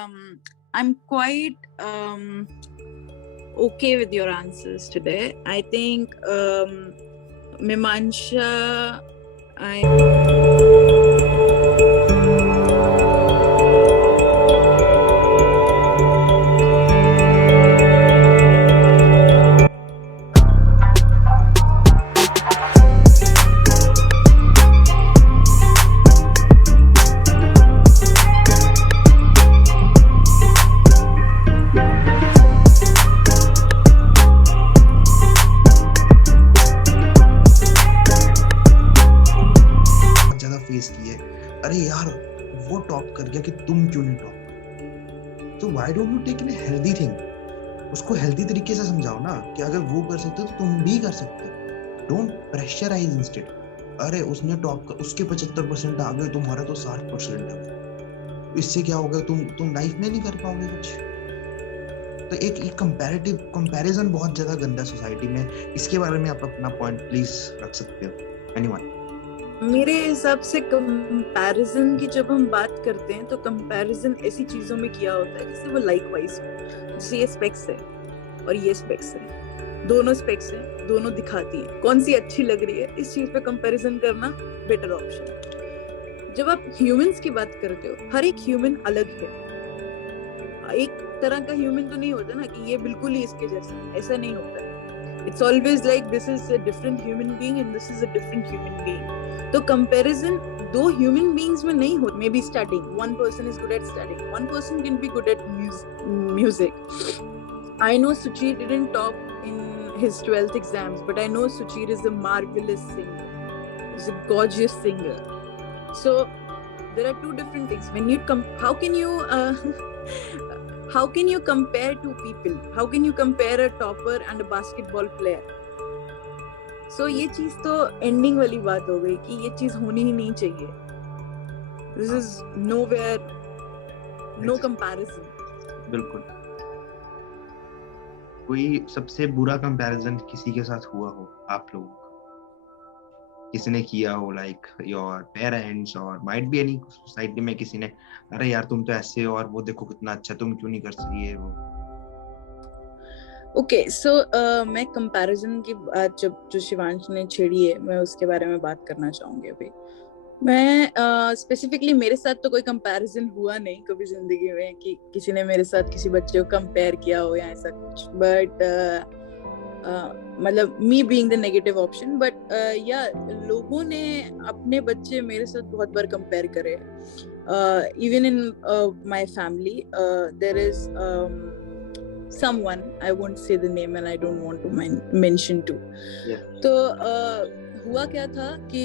I'm quite okay with your answers today. I think Mimansha, अरे यार वो top कर गया कि तुम क्यों नहीं टॉप। तो why don't you take a healthy thing, उसको हेल्दी तरीके से समझाओ ना कि अगर वो कर सकते हो तो तुम भी कर सकते हो। Don't pressurise instead. अरे उसने टॉप कर, उसके 75% आ गए, तुम्हारा तो 60% है, इससे क्या होगा, तुम लाइफ में नहीं कर पाओगे कुछ। तो एक कंपैरेटिव कंपैरिजन बहुत ज्यादा गंदा सोसाइटी में। इसके बारे में आप अपना पॉइंट प्लीज रख सकते हो एनीवन। मेरे हिसाब से कंपैरिजन की जब हम बात करते हैं तो कंपैरिजन ऐसी चीजों में किया होता है जैसे वो लाइकवाइज हो। जैसे ये स्पेक्स है और ये स्पेक्स है, दोनों स्पेक्स है, दोनों दिखाती है कौन सी अच्छी लग रही है, इस चीज पे कंपैरिजन करना बेटर ऑप्शन है। जब आप ह्यूमंस की बात करते हो, हर एक ह्यूमन अलग है। एक तरह का ह्यूमन तो नहीं होता ना कि ये बिल्कुल ही इसके जैसा, ऐसा नहीं होता है। It's always like this is a different human being and this is a different human being. तो कंपैरिजन दो ह्यूमन बीइंग्स में नहीं होता। May be studying, one person is good at studying, one person can be good at music. I know Suchir didn't top in his 12th exams, but I know Suchir is a marvelous singer. He's a gorgeous singer. So there are two different things. When you how can you how can you compare two people? How can you compare a topper and a basketball player? So ये चीज तो ending वाली बात हो गई कि ये चीज होनी ही नहीं चाहिए। This is nowhere, no comparison. बिल्कुल। कोई सबसे बुरा कंपैरिजन किसी के साथ हुआ हो आप लोगों का, किसी किया हो, लाइक योर पेरेंट्स और माइट बी एनी सोसाइटी में किसी ने, अरे यार तुम तो ऐसे हो और वो देखो कितना अच्छा, तुम क्यों नहीं कर सकी है वो। ओके सो मैं कंपैरिजन की बात जो शिवांश ने छेड़ी है, मैं उसके बारे में बात करना चाहूंगी अभी। मैं स्पेसिफिकली मेरे साथ तो कोई कंपैरिजन हुआ नहीं कभी जिंदगी में कि किसी ने मेरे साथ किसी बच्चे को कंपेयर किया हो या ऐसा कुछ, बट मतलब me being the negative option. But या लोगों ने अपने बच्चे मेरे साथ बहुत बार कंपेयर करे। Even in my family there is someone, I won't say the name and I don't want to mention too. तो हुआ क्या था कि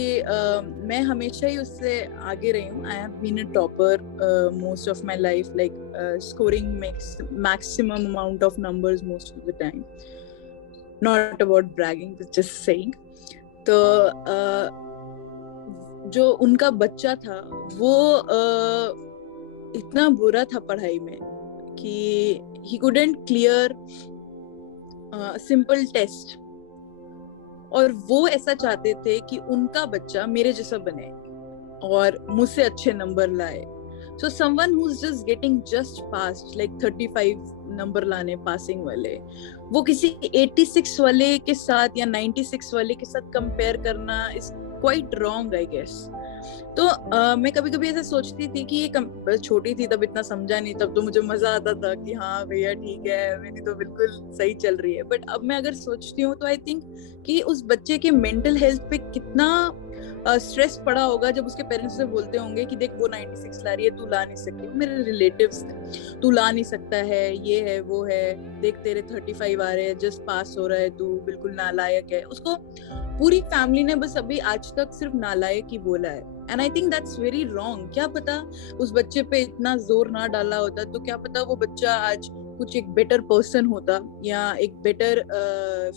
मैं हमेशा ही उससे आगे रही हूँ। I have been a topper most of my life, like scoring maximum amount of numbers most of the time. Not about bragging, but just saying. तो जो उनका बच्चा था वो इतना बुरा था पढ़ाई में कि he couldn't clear a simple test, और वो ऐसा चाहते थे कि उनका बच्चा मेरे जैसा बने और मुझसे अच्छे नंबर लाए। So someone who's just getting just passed, like 35 number लाने पासिंग वाले, वो किसी 86 वाले के साथ या 96 वाले के साथ कंपेयर करना is quite wrong, I guess. तो मैं कभी कभी ऐसा सोचती थी कि ये छोटी थी तब इतना समझा नहीं, तब तो मुझे मजा आता था कि हाँ भैया ठीक है, मेरी तो बिल्कुल सही चल रही है। बट अब मैं अगर सोचती हूँ तो आई थिंक कि उस बच्चे के मेंटल हेल्थ पे कितना स्ट्रेस पड़ा होगा जब उसके पेरेंट्स से बोलते होंगे कि देख वो 96 ला रही है, तू ला नहीं सकती। मेरे रिलेटिव्स थे, तू ला नहीं सकता है, ये है वो है, देख तेरे 35 आ रहे हैं, जस्ट पास हो रहा है, तू बिल्कुल नालायक है। उसको पूरी फैमिली ने बस अभी आज तक सिर्फ नालायक ही बोला है। And I think that's very wrong. क्या पता उस बच्चे पे इतना जोर ना डाला होता तो क्या पता वो बच्चा आज कुछ एक बेटर पर्सन होता या एक बेटर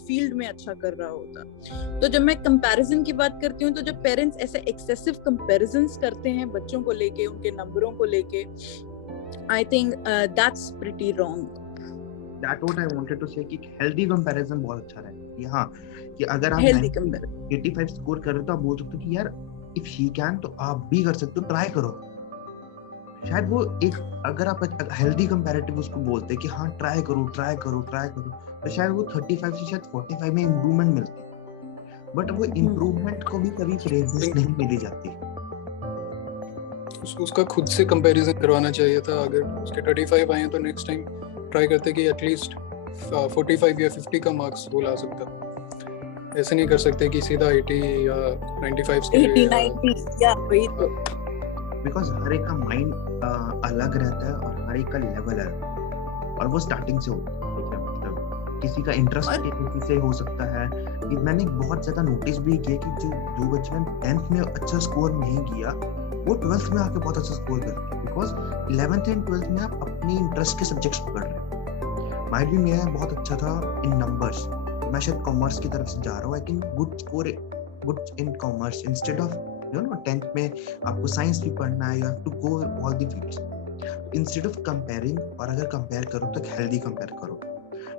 फील्ड में अच्छा कर रहा होता। तो जब मैं कंपैरिजन की बात करती हूँ, तो जब पेरेंट्स ऐसे एक्सेसिव कंपैरिजंस करते हैं बच्चों को लेके, उनके नंबरों को लेके, I think that's pretty wrong. That what I wanted to say कि healthy comparison बहुत अच्छा रहेगा कि हाँ, कि अगर आप 85 स्कोर कर रहे हो तो आप बोल सकते हो कि यार if he can तो आप भी कर सकते हो, ट्राई करो। शायद वो एक, अगर आप हेल्दी कंपैरेटिव उसको बोलते कि हाँ ट्राई करो, तो शायद वो 35 से शायद 45 में इम्प्रूवमेंट मिलती, बट वो इम्प्रूवमेंट को भी कभी प्रेजेंस नहीं मिली जाती। उसका खुद से कंपैरिजन करवाना चाहिए था। अगर उसके 35 आए तो नेक्स्ट टाइम ट्राई करते कि एटलीस्ट 45 या 50 का मार्क्स वो ला सकता। ऐसे नहीं कर सकते कि सीधा 80 या 95 के 80 90 या वही तो, बिकॉज हर एक का माइंड अलग रहता है और हर एक का लेवल है, और वो स्टार्टिंग से होता है। ठीक है, मतलब किसी का इंटरेस्ट किसी से हो सकता है। मैंने बहुत ज्यादा नोटिस भी किया कि जो बच्चे ने 10th में अच्छा स्कोर नहीं किया वो 12th में आके बहुत अच्छा स्कोर करते हैं, बिकॉज 11th एंड 12th में आप अपनी इंटरेस्ट के सब्जेक्ट्स पढ़ रहे हैं। माइट भी मेरा बहुत अच्छा था इन नंबर्स, मैं शायद कॉमर्स की तरफ से जा रहा हूँ, I can good score good in commerce instead of 10th में आपको साइंस भी पढ़ना है, you have to go all the fields instead of comparing. और अगर कंपेयर करो तो हेल्दी कंपेयर करो।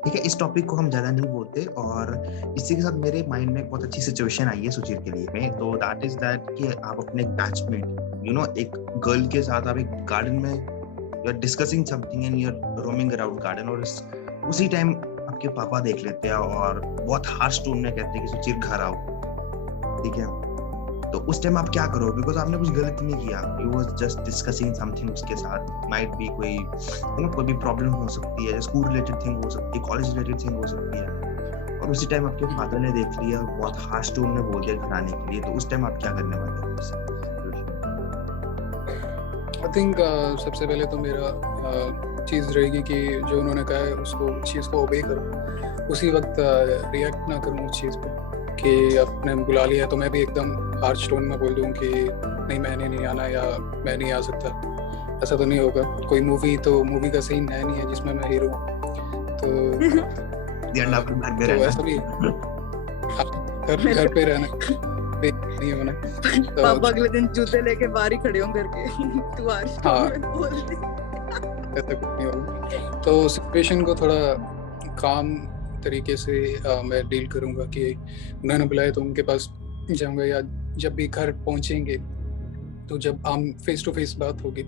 ठीक है, इस टॉपिक को हम ज्यादा नहीं बोलते, और इसी के साथ मेरे माइंड में एक बहुत अच्छी सिचुएशन आई है सुचीर के लिए में, तो दैट इज दैट कि आप अपने बैचमेट एक गर्ल के साथ आप एक गार्डन में you are discussing something and you are roaming around garden, और उसी टाइम आपके पापा देख लेते हैं और बहुत हार्श टोन में कहते हैं कि सुचीर घर आओ। ठीक है, तो उस टाइम आप क्या करो, बिकॉज आपने कुछ गलत नहीं किया, you was just discussing something उसके साथ, माइट बी कोई कोई भी प्रॉब्लम हो सकती है, स्कूल रिलेटेड थिंग हो सकती है, कॉलेज रिलेटेड थिंग हो सकती है, और उसी टाइम आपके फादर ने देख लिया, बहुत हार्श टोन में बोल दिया घर आने के लिए, तो उस टाइम आप क्या करने वाले हो? आई थिंक सबसे पहले तो मेरा चीज़ रहेगी कि जो उन्होंने कहा है उसको चीज़ को ओबे करो, उसी वक्त रिएक्ट ना करूँ उस चीज़ पे कि आपने बुला लिया तो मैं भी एकदम हार्श टोन में बोल दूँ कि नहीं मैंने नहीं आना या मैं नहीं आ सकता। ऐसा तो नहीं होगा। कोई मूवी का सीन है नहीं है जिसमें मैं हीरो हूँ, तो ऐसा भी घर पे रहना नहीं होना। तो पापा अगले दिन जूते लेके बाहर ही खड़े हों घर के, तू हार्श टोन में बोल दे, ऐसा कुछ नहीं होगा। तो सिचुएशन को थोड़ा काम तरीके से मैं डील करूंगा कि उन्होंने बुलाया तो उनके पास जाऊंगा, या जब भी घर पहुंचेंगे तो जब हम फेस टू फेस बात होगी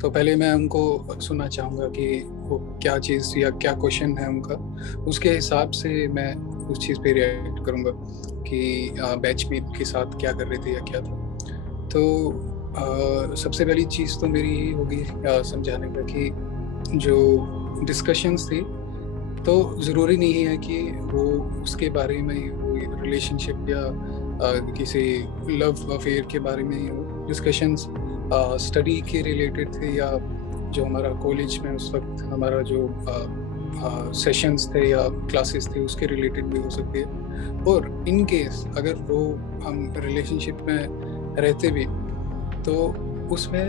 तो पहले मैं उनको सुनना चाहूँगा कि वो क्या चीज़ या क्या क्वेश्चन है उनका, उसके हिसाब से मैं उस चीज़ पे रिएक्ट करूँगा कि बैचमेट के साथ क्या कर रहे थे या क्या था। तो सबसे पहली चीज़ तो मेरी यही होगी समझाने का कि जो डिस्कशंस थे तो ज़रूरी नहीं है कि वो उसके बारे में वो रिलेशनशिप या किसी लव अफेयर के बारे में ही हो। डिस्कशंस स्टडी के रिलेटेड थे या जो हमारा कॉलेज में उस वक्त हमारा जो सेशंस थे या क्लासेस थे उसके रिलेटेड भी हो सकते हैं। और इन केस अगर वो हम रिलेशनशिप में रहते भी तो उसमें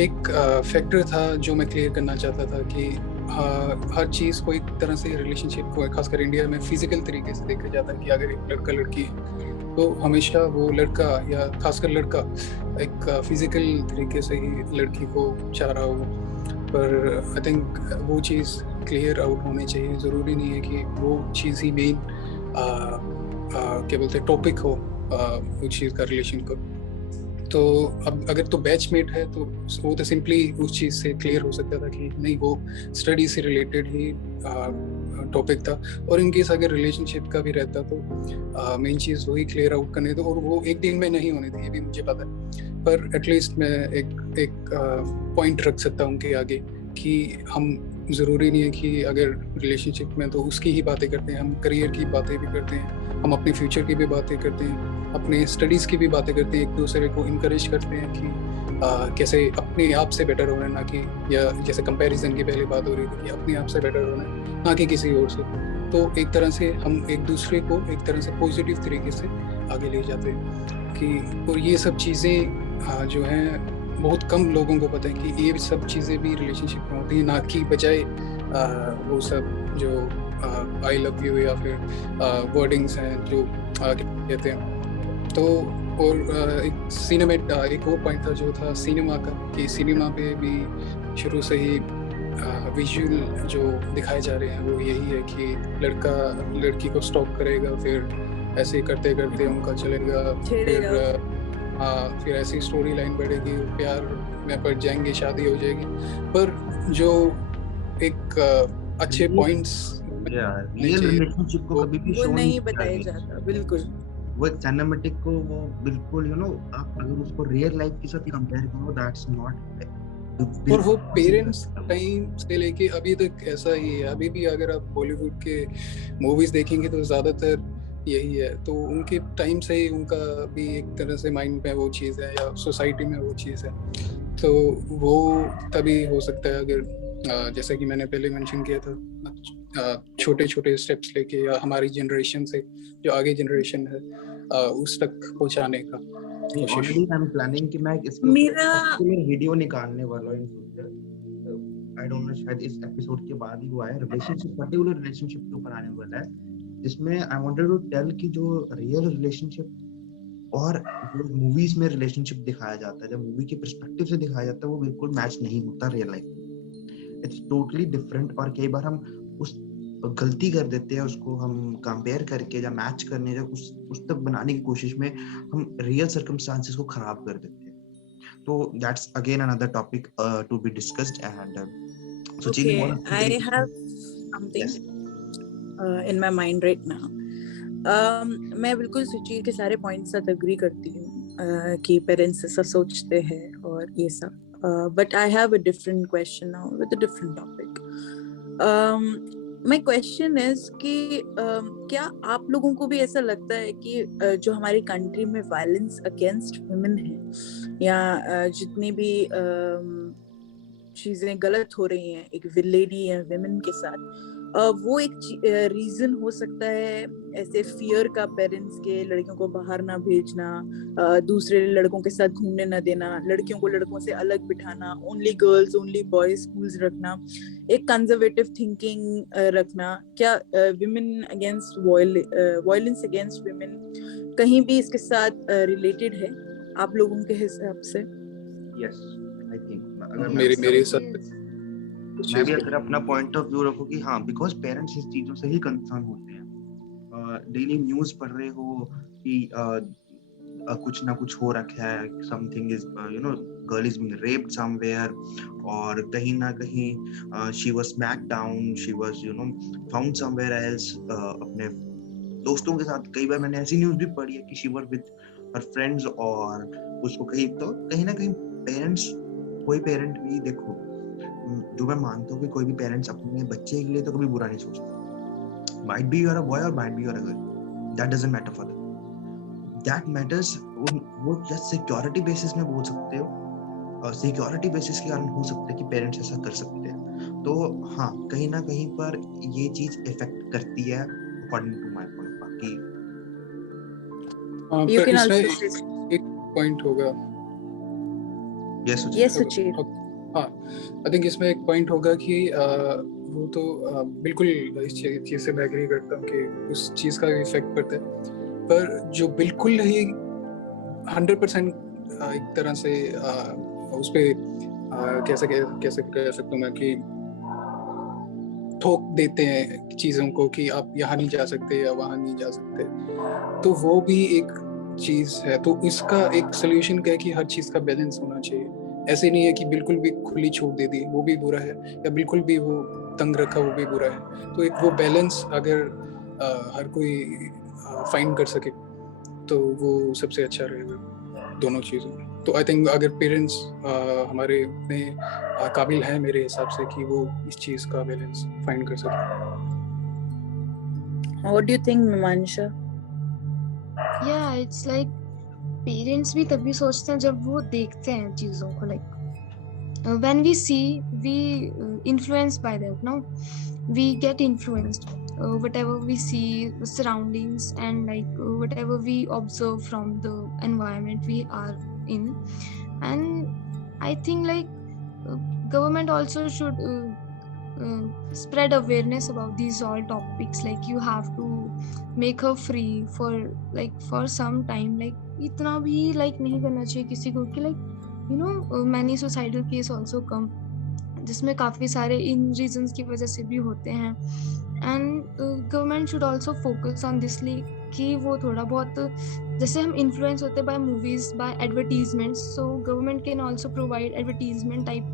एक फैक्टर था जो मैं क्लियर करना चाहता था कि हर चीज़ को एक तरह से रिलेशनशिप को खासकर इंडिया में फिजिकल तरीके से देखा जाता है कि अगर एक लड़का लड़की है तो हमेशा वो लड़का या खासकर लड़का एक फिजिकल तरीके से ही लड़की को चाह रहा हो। पर आई थिंक वो चीज़ क्लियर आउट होनी चाहिए। ज़रूरी नहीं है कि वो चीज़ ही मेन क्या बोलते हैं टॉपिक हो उस चीज़ का रिलेशन का। तो अब अगर तो बैचमेट है तो वो तो सिंपली उस चीज़ से क्लियर हो सकता था कि नहीं वो स्टडी से रिलेटेड ही टॉपिक था। और इन केस अगर रिलेशनशिप का भी रहता तो मेन चीज़ वही क्लियर आउट करने दो, और वो एक दिन में नहीं होनी थी ये भी मुझे पता है, पर एटलीस्ट मैं एक पॉइंट रख सकता हूँ उनके आगे कि हम ज़रूरी नहीं है कि अगर रिलेशनशिप में तो उसकी ही बातें करते हैं, हम करियर की बातें भी करते हैं, हम अपने फ्यूचर की भी बातें करते हैं, अपने स्टडीज़ की भी बातें करते हैं, एक दूसरे को इनकरेज करते हैं कि कैसे अपने आप से बेटर होना है, ना कि या जैसे कंपैरिजन की पहले बात हो रही थी कि अपने आप से बेटर होना है ना कि किसी और से। तो एक तरह से हम एक दूसरे को एक तरह से पॉजिटिव तरीके से आगे ले जाते हैं कि, और ये सब चीज़ें जो हैं बहुत कम लोगों को पता है कि ये सब चीज़ें भी रिलेशनशिप में होती हैं, ना कि बजाय वो सब जो आई लव यू या फिर वर्डिंग्स हैं जो कहते हैं। तो और एक और पॉइंट था जो था सिनेमा का, कि सिनेमा पे भी शुरू से ही विजुअल जो दिखाए जा रहे हैं वो यही है कि लड़का लड़की को स्टॉक करेगा, फिर ऐसे करते करते उनका चलेगा, फिर ऐसी स्टोरी लाइन बढ़ेगी, प्यार में पड़ जाएंगे, शादी हो जाएगी, पर जो एक अच्छे पॉइंट्स रियल रिलेशनशिप को कभी भी वो शो नहीं नहीं बताया किया गया। जाता, बिल्कुल। वो एक सिनेमैटिक को वो बिल्कुल आप अगर उसको रियल लाइफ के साथ कंपेयर करो, दैट्स नॉट। और वो पेरेंट्स टाइम से लेके अभी तक ऐसा ही है। अभी भी अगर आप बॉलीवुड के मूवीज देखेंगे तो ज्यादातर यही है। तो उनके टाइम से ही उनका भी एक तरह से माइंड में वो चीज़ है, या सोसाइटी में वो चीज़ है। तो वो तभी हो सकता है अगर जैसा कि मैंने पहले मेंशन किया था, छोटे छोटे स्टेप्स लेके, या हमारी जनरेशन से जो आगे जनरेशन है उस तक पहुंचाने का कोशिश। ऑलरेडी आई एम प्लानिंग कि मैं इसके मेरा वीडियो निकालने वाला हूं in future. I don't know, शायद इस एपिसोड के बाद ही वो आए, रिलेशनशिप, पर्टिकुलर रिलेशनशिप के ऊपर आने वाला है, जिसमें आई वांटेड टू टेल कि जो रियल रिलेशनशिप और जो मूवीज में रिलेशनशिप दिखाया जाता है, जब मूवी के पर्सपेक्टिव से दिखाया जाता है, वो बिल्कुल मैच नहीं होता रियल लाइफ में। It's totally different. और कई बार हम उस गलती कर देते हैं, उसको हम कंपेयर करके या मैच करने या उस तक बनाने की कोशिश में हम रियल सर्कमस्टांसेस को खराब कर देते हैं। तो that's again another topic to be discussed. And Sushil, I have something in my mind right now. मैं बिल्कुल सुचील के सारे पॉइंट्स साथ अग्री करती हूँ कि पेरेंट्स ऐसा सोचते हैं और ये सब, but I have a different question now with a different topic. My question is कि क्या आप लोगों को भी ऐसा लगता है कि जो हमारी कंट्री में वायलेंस अगेंस्ट वुमेन है, या जितनी भी चीजें गलत हो रही हैं एक लेडी या विमेन के साथ, वो एक रीजन हो सकता है ऐसे फियर का, पेरेंट्स के लड़कियों को बाहर ना भेजना, दूसरे लड़कों के साथ घूमने ना देना, लड़कियों को लड़कों से अलग बिठाना, only girls only boys schools रखना, एक कंजर्वेटिव थिंकिंग रखना? क्या women against violence against women कहीं भी इसके साथ रिलेटेड है आप लोगों के हिसाब से? यस, आई थिंक मेरे साथ मैं भी अगर अपना पॉइंट ऑफ व्यू रखूं कि हाँ, बिकॉज पेरेंट्स इस चीजों से ही कंसर्न होते हैं। डेली न्यूज पढ़ रहे हो कि कुछ ना कुछ हो रखा है, something is girl is being raped somewhere, और कहीं ना कहीं she was smack down, she was found somewhere else अपने दोस्तों के साथ। कई बार मैंने ऐसी न्यूज भी पढ़ी है कि she were with her friends, और उसको कहीं ना कहीं पेरेंट्स, कोई पेरेंट भी देखो, जो मैं मानता हूँ कि कोई भी पेरेंट्स अपने बच्चे के लिए तो कभी बुरा नहीं सोचता। Might be you are a boy और might be you are a girl, that doesn't matter for them. That matters, वो जस्ट सिक्योरिटी बेसिस में बोल सकते हो, और सिक्योरिटी बेसिस के कारण हो सकता है कि पेरेंट्स ऐसा कर सकते हैं। तो हाँ, कहीं ना कहीं पर ये चीज इफेक्ट करती है अकॉर्डिंग टू माय पॉइंट। बाकी पर इसमें एक पॉइंट होगा। यस सुचील। हाँ, आई थिंक इसमें एक पॉइंट होगा कि वो तो बिल्कुल इस चीज़ से मैं एग्री करता हूँ कि उस चीज़ का इफेक्ट पड़ता है, पर जो बिल्कुल ही 100% एक तरह से उस पर कैसे कह सकता हूँ मैं कि थोक देते हैं चीज़ों को कि आप यहाँ नहीं जा सकते या वहाँ नहीं जा सकते, तो वो भी एक चीज़ है। तो इसका एक सोल्यूशन क्या है कि हर चीज़ का बैलेंस होना चाहिए। ऐसे नहीं है कि बिल्कुल भी खुली छूट दे दी, वो भी बुरा है, या बिल्कुल भी वो तंग रखा, वो भी बुरा है। तो एक वो बैलेंस अगर हर कोई फाइंड कर सके तो वो सबसे अच्छा रहेगा दोनों चीज़ों में। तो आई थिंक अगर पेरेंट्स हमारे में काबिल हैं मेरे हिसाब से कि वो इस चीज़ का बैलेंस फाइंड कर सके। What do you think, Mimansha? Yeah, it's like parents भी तभी सोचते हैं जब वो देखते हैं चीजों को, like when we see we influenced by that, no we get influenced whatever we see the surroundings and like whatever we observe from the environment we are in. And I think like government also should spread awareness about these all topics, like you have to make her free for some time, like इतना भी like नहीं करना चाहिए किसी को कि like many suicidal case also come, जिसमें काफी सारे इन रीजंस की वजह से भी होते हैं। And government should also focus on this कि वो थोड़ा बहुत, जैसे हम इन्फ्लुएंस होते by movies, by advertisements, so government can also provide advertisement type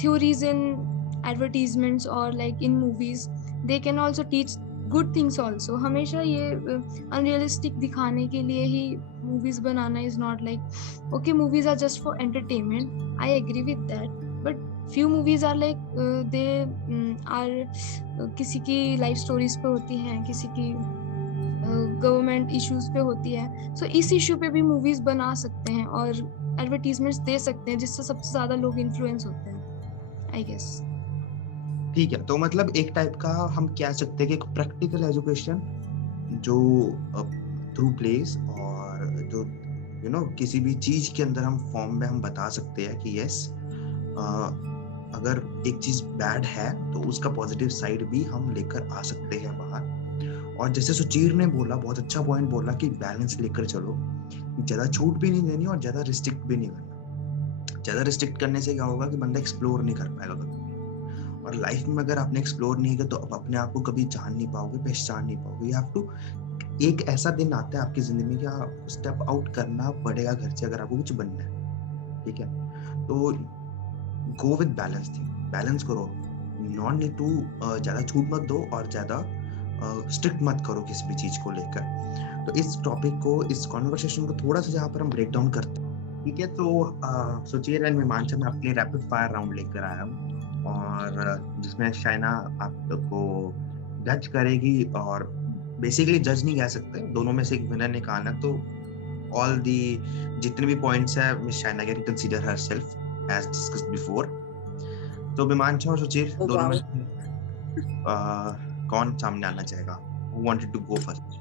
theories in advertisements or like in movies. They can also teach good things also. हमेशा ये unrealistic दिखाने के लिए ही movies banana is not like, okay, movies are just for entertainment. I agree with that, but few movies are like they are किसी की life stories पे होती हैं, किसी की गवर्नमेंट इश्यूज पे होती है, सो इस इशू पे भी मूवीज बना सकते हैं और एडवर्टीजमेंट्स दे सकते हैं, जिससे सबसे ज्यादा लोग इन्फ्लुएंस होते हैं, आई गेस। ठीक है, तो मतलब एक टाइप का हम कह सकते हैं कि एक प्रैक्टिकल एजुकेशन जो थ्रू प्लेस, और जो किसी भी चीज के अंदर हम फॉर्म में हम बता सकते हैं कि यस, अगर एक चीज बैड है तो उसका पॉजिटिव साइड भी हम लेकर आ सकते हैं बाहर। और जैसे सुचीर ने बोला, बहुत अच्छा पॉइंट बोला कि बैलेंस लेकर चलो, ज्यादा छूट भी नहीं देनी और ज्यादा रिस्ट्रिक्ट भी नहीं करना। ज्यादा रिस्ट्रिक्ट करने से क्या होगा कि बंदा एक्सप्लोर नहीं कर पाएगा कभी, और लाइफ में अगर आपने एक्सप्लोर नहीं किया तो आप अपने आप को कभी जान नहीं पाओगे, पहचान नहीं पाओगे। यू हैव टू, एक ऐसा दिन आता है आपकी जिंदगी में कि आपको स्टेप आउट करना पड़ेगा घर से अगर आपको कुछ बनना है, ठीक है? तो go with balance thing, balance करो, नॉट नीड टू ज्यादा छूट मत दो और ज्यादा स्ट्रिक्ट मत करो किसी भी चीज को लेकर। तो इस टॉपिक को, इस कॉन्वर्सेशन को थोड़ा सा जहाँ पर हम ब्रेक डाउन करते हैं, ठीक है? तो सुचीर एंड मीमांशा, मैं आपके लिए रैपिड फायर राउंड लेकर आया हूँ, और जिसमें शाइना आपको जज करेगी, और बेसिकली जज नहीं कह सकते, दोनों में से एक विनर निकालना। तो ऑल दी जितने भी पॉइंट्स है, Miss Shaina can consider herself as discussed before. तो मीमांशा और सुचीर Oh, दोनों में wow. से कौन सामने आना चाहेगा? Who wanted to go first?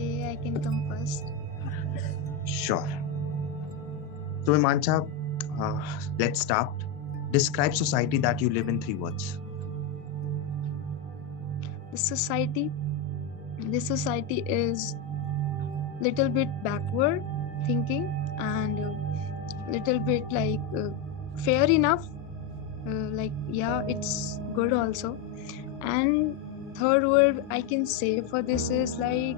I can come first. Sure. So Mimansa, let's start. Describe society that you live in 3 words. Society, this society is little bit backward thinking and little bit like fair enough, like yeah, it's good also. And third word I can say for this is like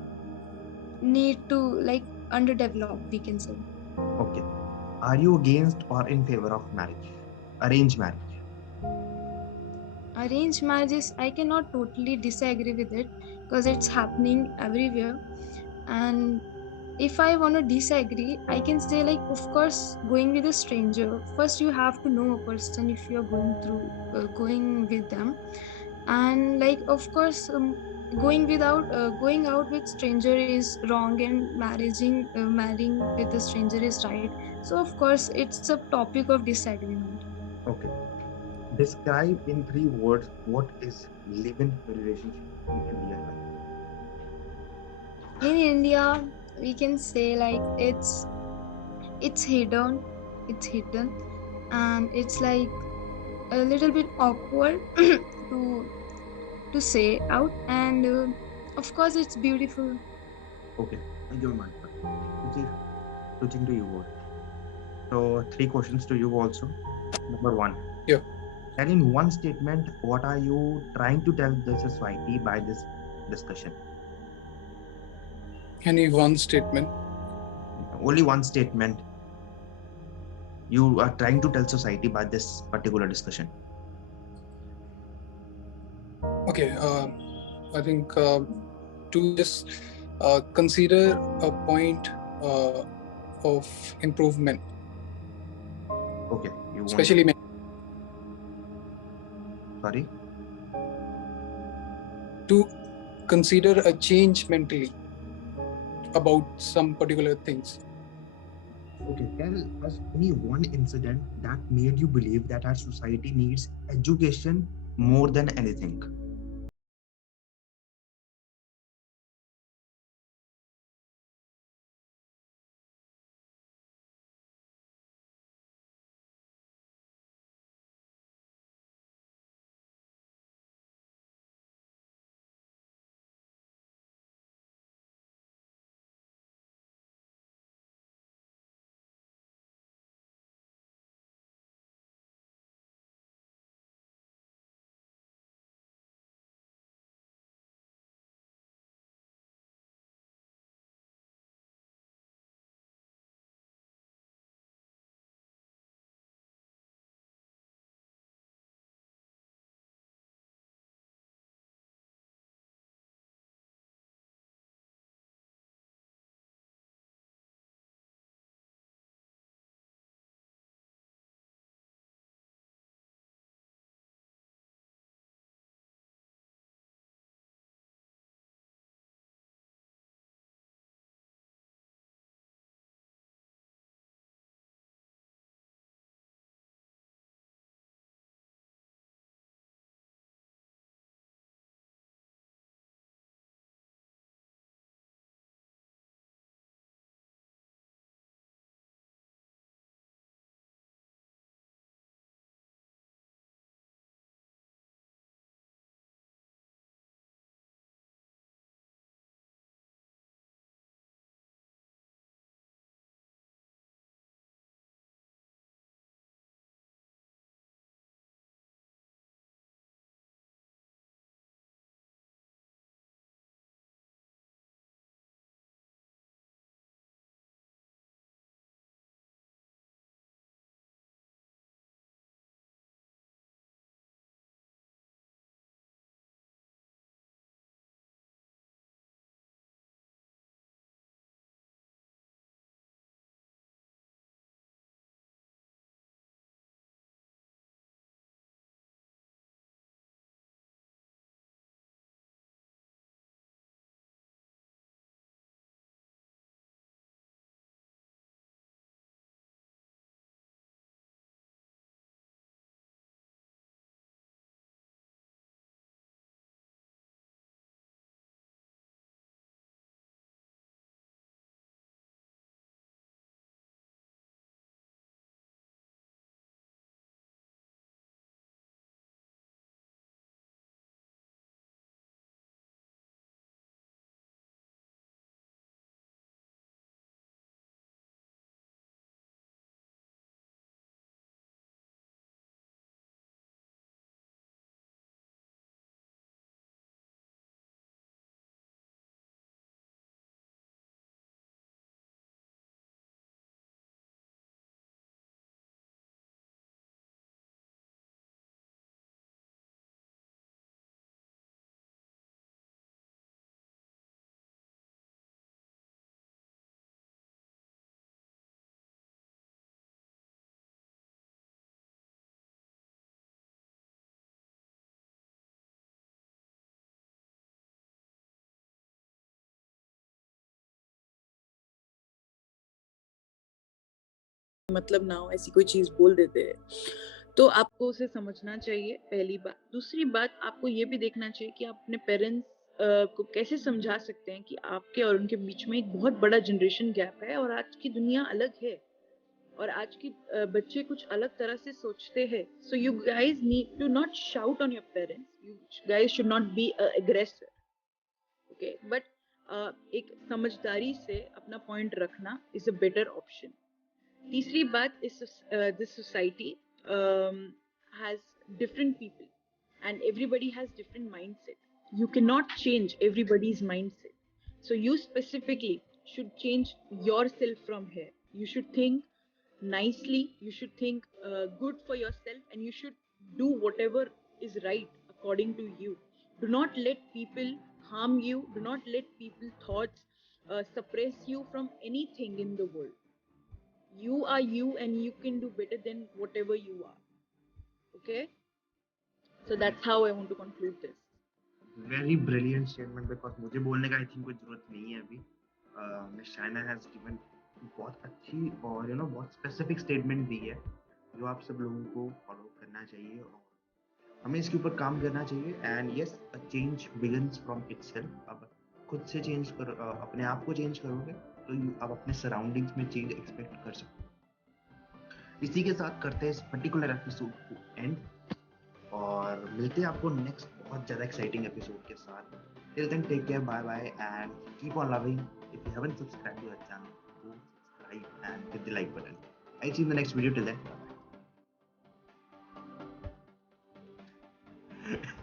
need to, like underdeveloped, we can say. Okay. Are you against or in favor of marriage? Arranged marriage. Arranged marriages, I cannot totally disagree with it because it's happening everywhere. And if I want to disagree, I can say like, of course, going with a stranger, first you have to know a person if you're going through going with them. And like, of course, going out with stranger is wrong, and marrying with a stranger is right. So of course it's a topic of disagreement. Okay. Describe in 3 words what is live-in relationship in India like. In India, we can say like it's hidden, it's hidden, and it's like a little bit awkward to say out, and of course it's beautiful. Okay. Thank you, Mimansa. Suchir, switching to you both. So 3 questions to you also. Number 1. Yeah. Tell in one statement, what are you trying to tell the society by this discussion? Any one statement? Only one statement you are trying to tell society by this particular discussion. Okay. I think to just consider a point of improvement, Okay. You want, especially men. sorry? To consider a change mentally about some particular things. Okay. Tell us any one incident that made you believe that our society needs education more than anything. मतलब ना हो ऐसी कोई चीज बोल देते हैं, तो आपको उसे समझना चाहिए, पहली बात। दूसरी बात, आपको ये भी देखना चाहिए कि आप अपने पेरेंट्स को कैसे समझा सकते हैं कि आपके और उनके बीच में एक बहुत बड़ा जनरेशन गैप है और आज की दुनिया अलग है और आज की बच्चे कुछ अलग तरह से सोचते हैं। So you guys need to not shout on your parents, you guys should not be aggressive, okay, but एक समझदारी से अपना पॉइंट रखना इज अ बेटर ऑप्शन। तीसरी बात, इस this society has different people and everybody has different mindset. You cannot change everybody's mindset, so you specifically should change yourself from here. You should think nicely, you should think good for yourself, and you should do whatever is right according to you. Do not let people harm you, do not let people thoughts suppress you from anything in the world. You are you and you can do better than whatever you are, okay? So that's how I want to conclude this. Very brilliant statement, because मुझे बोलने का I think कोई जरूरत नहीं है अभी। Miss Shaina has given बहुत अच्छी और बहुत स्पेसिफिक स्टेटमेंट दी है जो आप सब लोगों को फॉलो करना चाहिए और हमें इसके ऊपर काम करना चाहिए। And yes, a change begins from itself. अब खुद से चेंज कर अपने आप को चेंज करोगे तो आप अपने सराउंडिंग्स में चेंज एक्सपेक्ट कर सकते हो। इसी के साथ करते हैं इस पर्टिकुलर एपिसोड को एंड और मिलते हैं आपको नेक्स्ट बहुत ज़्यादा एक्साइटिंग एपिसोड के साथ। Till then take care, bye bye and keep on loving. If you haven't subscribe to our channel, go subscribe and hit the like button. I'll see you in the next video. Till then, bye bye.